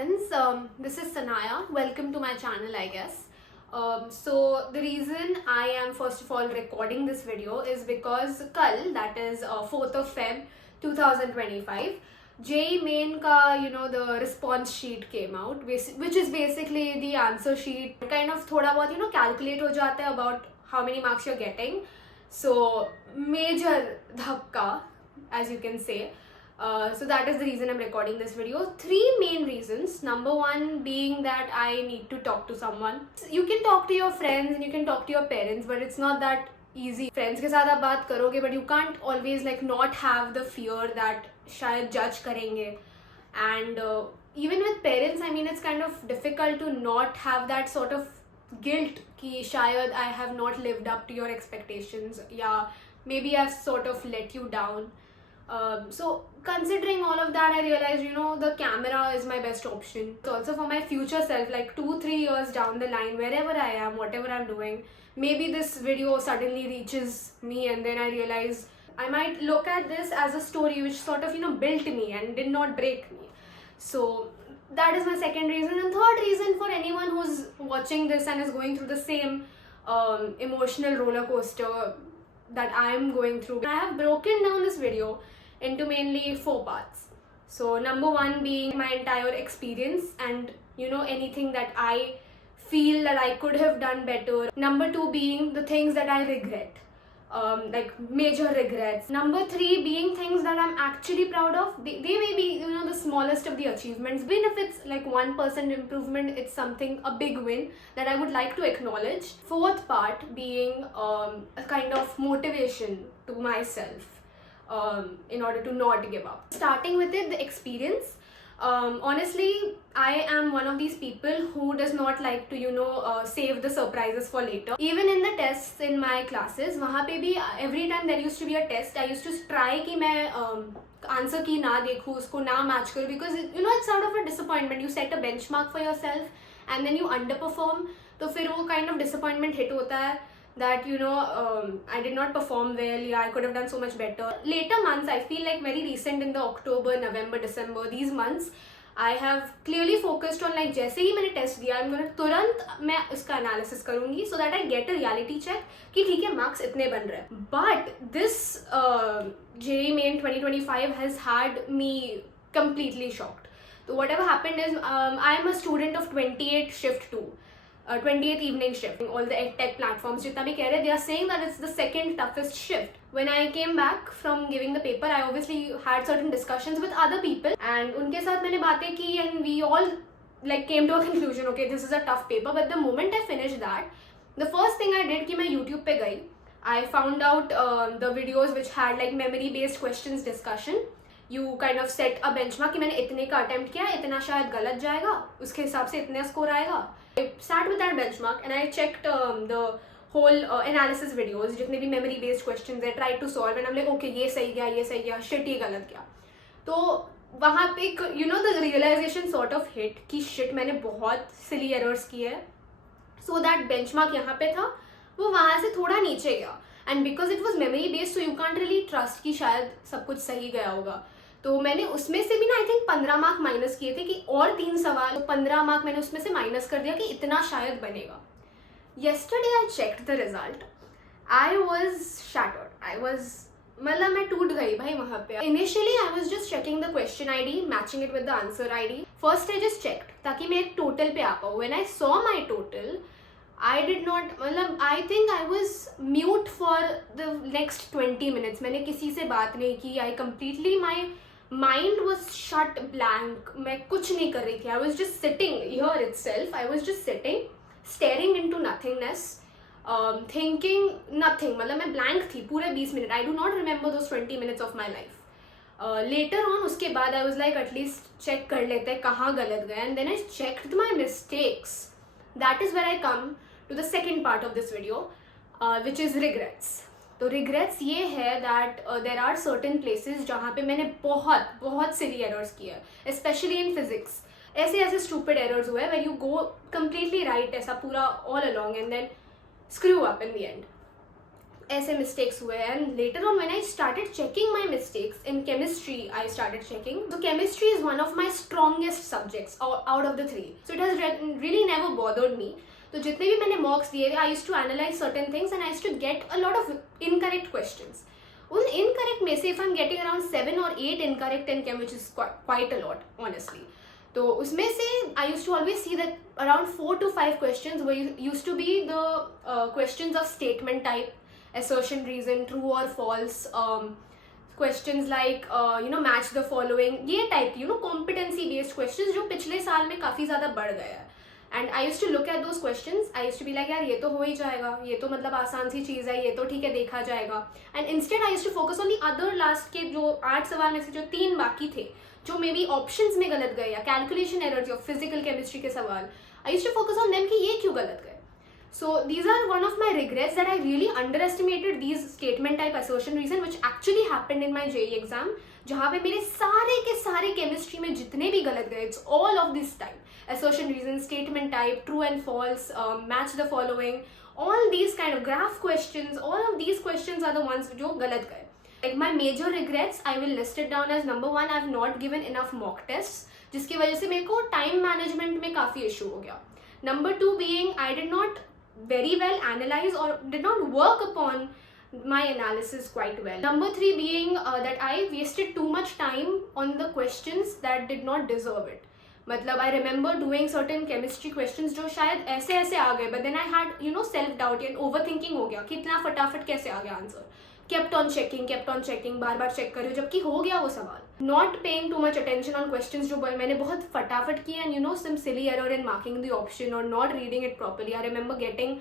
friends, this is Sanaya. Welcome to my channel, I guess. So the reason I am first of all recording this video is because kal, that is 4th of Feb 2025, JEE main ka, the response sheet came out, which is basically the answer sheet. Kind of thoda bahut, calculate ho jata hai about how many marks you're getting. So major dhakka, as you can say. So that is the reason I'm recording this video. 3 main reasons. Number 1 being that I need to talk to someone. You can talk to your friends and you can talk to your parents, but it's not that easy. Friends ke saath aap baat karoge, but you can't always not have the fear that shayad judge karenge. And even with parents, I mean, it's kind of difficult to not have that sort of guilt ki shayad I have not lived up to your expectations. Yeah, maybe I've sort of let you down. So considering all of that, I realized, the camera is my best option. It's also for my future self, like 2-3 years down the line, wherever I am, whatever I'm doing, maybe this video suddenly reaches me and then I realize I might look at this as a story which sort of, built me and did not break me. So that is my second reason. And third reason, for anyone who's watching this and is going through the same emotional roller coaster that I am going through, I have broken down this video into mainly 4 parts. So number 1 being my entire experience and anything that I feel that I could have done better. Number 2 being the things that I regret, like major regrets. Number 3 being things that I'm actually proud of. They may be the smallest of the achievements. Even if it's like 1% improvement, it's something, a big win that I would like to acknowledge. Fourth part being a kind of motivation to myself in order to not give up. Starting with it, the experience. Honestly, I am one of these people who does not like to save the surprises for later. Even in the tests in my classes, wahan pe bhi every time there used to be a test, I used to try ki main answer key na dekhu, usko na match kar, because it's sort of a disappointment. You set a benchmark for yourself and then you underperform, तो फिर वो kind of disappointment hit होता है that I did not perform well. Yeah, I could have done so much better. Later months, I feel like very recent in the October, November, December, these months, I have clearly focused on like जैसे ही मैंने test दिया, I'm gonna तुरंत मैं उसका analysis करूँगी so that I get a reality check कि ठीक है marks इतने बन रहे हैं. But this JEE Main 2025 has had me completely shocked. So whatever happened is I am a student of 28 shift 2. 28th evening shift. All the edtech platforms jitna bhi keh rahe, they are saying that it's the second toughest shift. When I came back from giving the paper, I obviously had certain discussions with other people and unke sath maine baatein ki and we all like came to a conclusion, okay, this is a tough paper. But the moment I finished that, the first thing I did ki main YouTube pe gayi. I found out the videos which had like memory based questions discussion. You kind of set a benchmark कि मैंने इतने का attempt किया, इतना शायद गलत जाएगा, उसके हिसाब से इतने score आएगा. I sat with that benchmark and I checked the whole analysis videos, जितने भी memory based questions I tried to solve and I'm like, okay, ये सही गया, shit ये गलत गया. तो वहाँ पे the realization sort of hit कि shit मैंने बहुत silly errors किए हैं. So that benchmark यहाँ पे था, वो वहाँ से थोड़ा नीचे गया. And because it was memory based, so you can't really trust कि शायद सब कुछ सही गया होगा. तो मैंने उसमें से भी ना आई थिंक 15 मार्क माइनस किए थे कि और 3 सवाल, तो 15 मार्क मैंने उसमें से माइनस कर दिया कि इतना शायद बनेगा. Yesterday I checked the result. I was shattered. मतलब मैं टूट गई भाई वहाँ पे. Initially I was just checking the question ID, matching it with the answer ID. First I just checked ताकि मैं एक total पे आ पाऊँ. When I saw my total, I did not, मतलब I think I was mute for the next 20 minutes. मैंने किसी से बात नहीं की. I completely, my mind was shut blank. मैं कुछ नहीं कर रही थी. I was just sitting here itself. I was just sitting, staring into nothingness, thinking nothing. मतलब मैं blank थी पूरे 20 minute. I do not remember those 20 minutes of my life. Later on, उसके बाद I was like, at least check कर लेते हैं कहाँ गलत गया. And then I checked my mistakes. That is where I come to the second part of this video, which is regrets. तो regrets ये है that there are certain places जहाँ पे मैंने बहुत silly errors किए हैं, especially in physics. ऐसे stupid errors हुए where you go completely right ऐसा पूरा all along and then screw up in the end. ऐसे मिस्टेक्स हुए and later on when I started checking my mistakes in chemistry, I started checking, तो chemistry is one of my strongest subjects out of the 3, so it has really never bothered me. तो जितने भी मैंने mocks दिए, I used to analyse certain things and I used to get a lot of incorrect questions. उन incorrect में से if I am getting around 7 or 8 incorrect in chem, which is quite a lot honestly, तो उसमें से I used to always see that around 4 to 5 questions were used to be the questions of statement type, assertion, reason, true or false, questions like match the following, ये type की competency based questions जो पिछले साल में काफ़ी ज़्यादा बढ़ गया है. And I used to look at those questions, I used to be like यार ये तो हो ही जाएगा, ये तो मतलब आसान सी चीज़ है, ये तो ठीक है देखा जाएगा. And instead I used to focus on the other last के जो 8 सवाल में से जो 3 बाकी थे, जो मे बी ऑप्शंस में गलत गए या कैलकुलेशन एरर्स या फिजिकल केमिस्ट्री के सवाल, I used to focus on them कि ये क्यों गलत गए. So these are one of my regrets, that I really underestimated these statement type, assertion, reason, which actually happened in my JEE exam, जहाँ पे मेरे सारे के सारे केमिस्ट्री में जितने भी गलत गए, it's all of this type, assertion, reason, statement type, true and false, match the following, all these kind of graph questions, all of these questions are the ones जो गलत गए. Like my major regrets, I will list it down as number 1, I have not given enough mock tests, जिसकी वजह से मेरे को time management में काफ़ी issue हो गया. Number 2 being I did not very well analyze or did not work upon my analysis quite well. Number 3 being that I wasted too much time on the questions that did not deserve it. मतलब I remember doing certain chemistry questions जो शायद ऐसे ऐसे आ गए, but then I had self doubt and overthinking हो गया कि इतना फटाफट कैसे आ गया आंसर. kept on checking, बार बार चेक कर रही हूँ जबकि हो गया वो सवाल. Not paying too much attention on questions जो मैंने बहुत फटाफट किए, and some silly error in marking the option or not reading it properly. I remember getting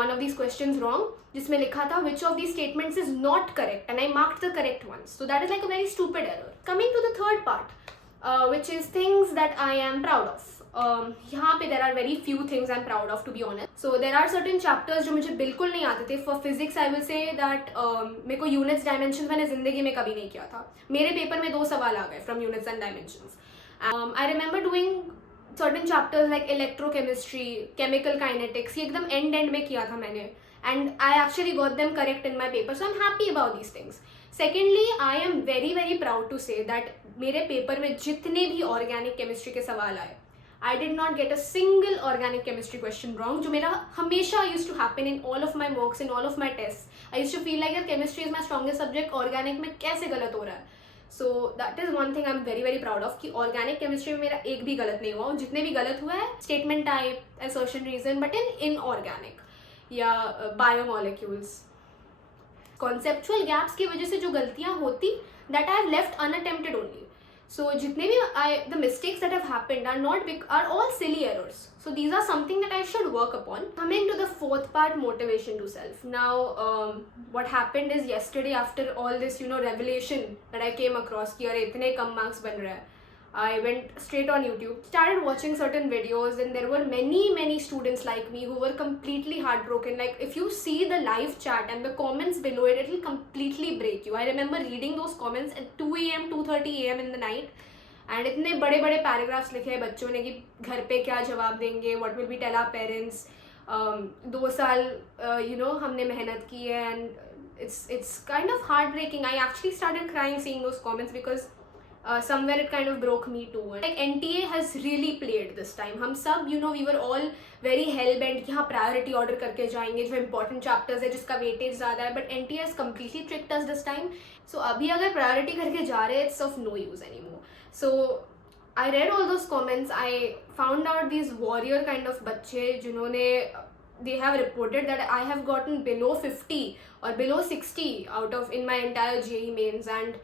one of these questions wrong, जिसमें लिखा था which of these statements is not correct, and I marked the correct ones. So that is like a very stupid error. Coming to the third part, which is things that I am proud of. यहाँ पे there are very few things I'm proud of, to be honest. So there are certain chapters जो मुझे बिल्कुल नहीं आते थे. For physics I will say that मेरे को units dimensions मैंने जिंदगी में कभी नहीं किया था. मेरे पेपर में 2 सवाल आ गए from units and dimensions. I remember doing certain chapters like electrochemistry, chemical kinetics, ये एकदम end में किया था मैंने, and I actually got them correct in my paper, so I'm happy about these things. Secondly, I am very very proud to say that मेरे paper में जितने भी organic chemistry के सवाल आए, I did not get a single organic chemistry question wrong, जो मेरा हमेशा used to happen in all of my mocks, in all of my tests. I used to feel like that chemistry is my strongest subject, organic में कैसे गलत हो रहा है. So that is one thing I'm very very proud of कि organic chemistry में मेरा एक भी गलत नहीं हुआ. जितने भी गलत हुआ है statement type, assertion, reason, but in inorganic या biomolecules. Conceptual gaps की वजह से जो गलतियाँ होती, that I have left unattempted only. So जितने भी the mistakes that have happened are not big, are all silly errors. So these are something that I should work upon. Coming to the fourth part, motivation to self. Now what happened is yesterday, after all this revelation that I came across कि अरे इतने कम marks बन रहा है, I went straight on YouTube, started watching certain videos, and there were many students like me who were completely heartbroken. Like if you see the live chat and the comments below it, it will completely break you. I remember reading those comments at 2 AM, 2:30 AM in the night, and इतने बड़े बड़े paragraphs लिखे हैं बच्चों ने कि घर पे क्या जवाब देंगे, what will we tell our parents, 2 साल हमने मेहनत की है, and it's kind of heartbreaking. I actually started crying seeing those comments because somewhere it kind of broke me too. Like NTA has really played this time. हम सब we were all very hell-bent कि हाँ priority order करके जाएंगे जो important chapters है जिसका weightage ज़्यादा है, but NTA has completely tricked us this time. So अभी अगर priority करके जा रहे हैं, it's of no use anymore. So I read all those comments. I found out these warrior kind of बच्चे जिन्होंने they have reported that I have gotten below 50 or below 60 out of in my entire JEE mains, and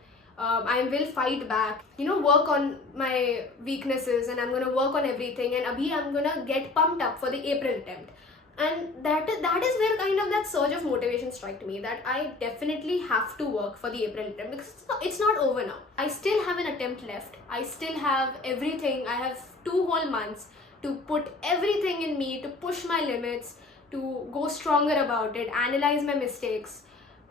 I will fight back, work on my weaknesses, and I'm going to work on everything, and abhi I'm going to get pumped up for the April attempt. And that is where kind of that surge of motivation struck me, that I definitely have to work for the April attempt, because it's not over now. I still have an attempt left. I still have everything. I have 2 whole months to put everything in me, to push my limits, to go stronger about it, analyze my mistakes,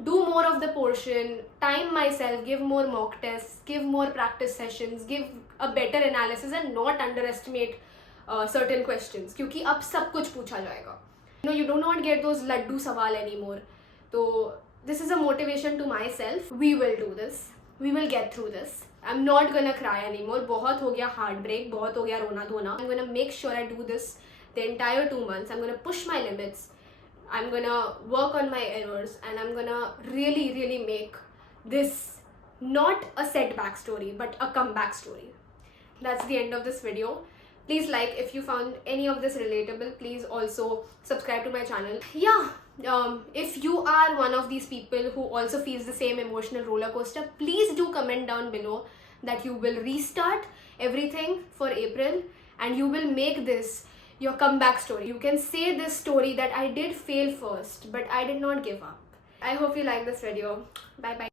do more of the portion, time myself, give more mock tests, give more practice sessions, give a better analysis, and not underestimate certain questions, क्योंकि अब सब कुछ पूछा जाएगा. You do not get those laddu सवाल anymore. तो this is a motivation to myself. We will do this. We will get through this. I'm not gonna cry anymore. बहुत हो गया heartbreak, बहुत हो गया रोना धोना. I'm gonna make sure I do this the entire 2 months. I'm gonna push my limits. I'm gonna work on my errors, and I'm gonna really make this not a setback story but a comeback story. That's the end of this video. Please like if you found any of this relatable. Please also subscribe to my channel. Yeah, if you are one of these people who also feels the same emotional roller coaster, please do comment down below that you will restart everything for April and you will make this your comeback story. You can say this story that I did fail first, but I did not give up. I hope you like this video. Bye bye.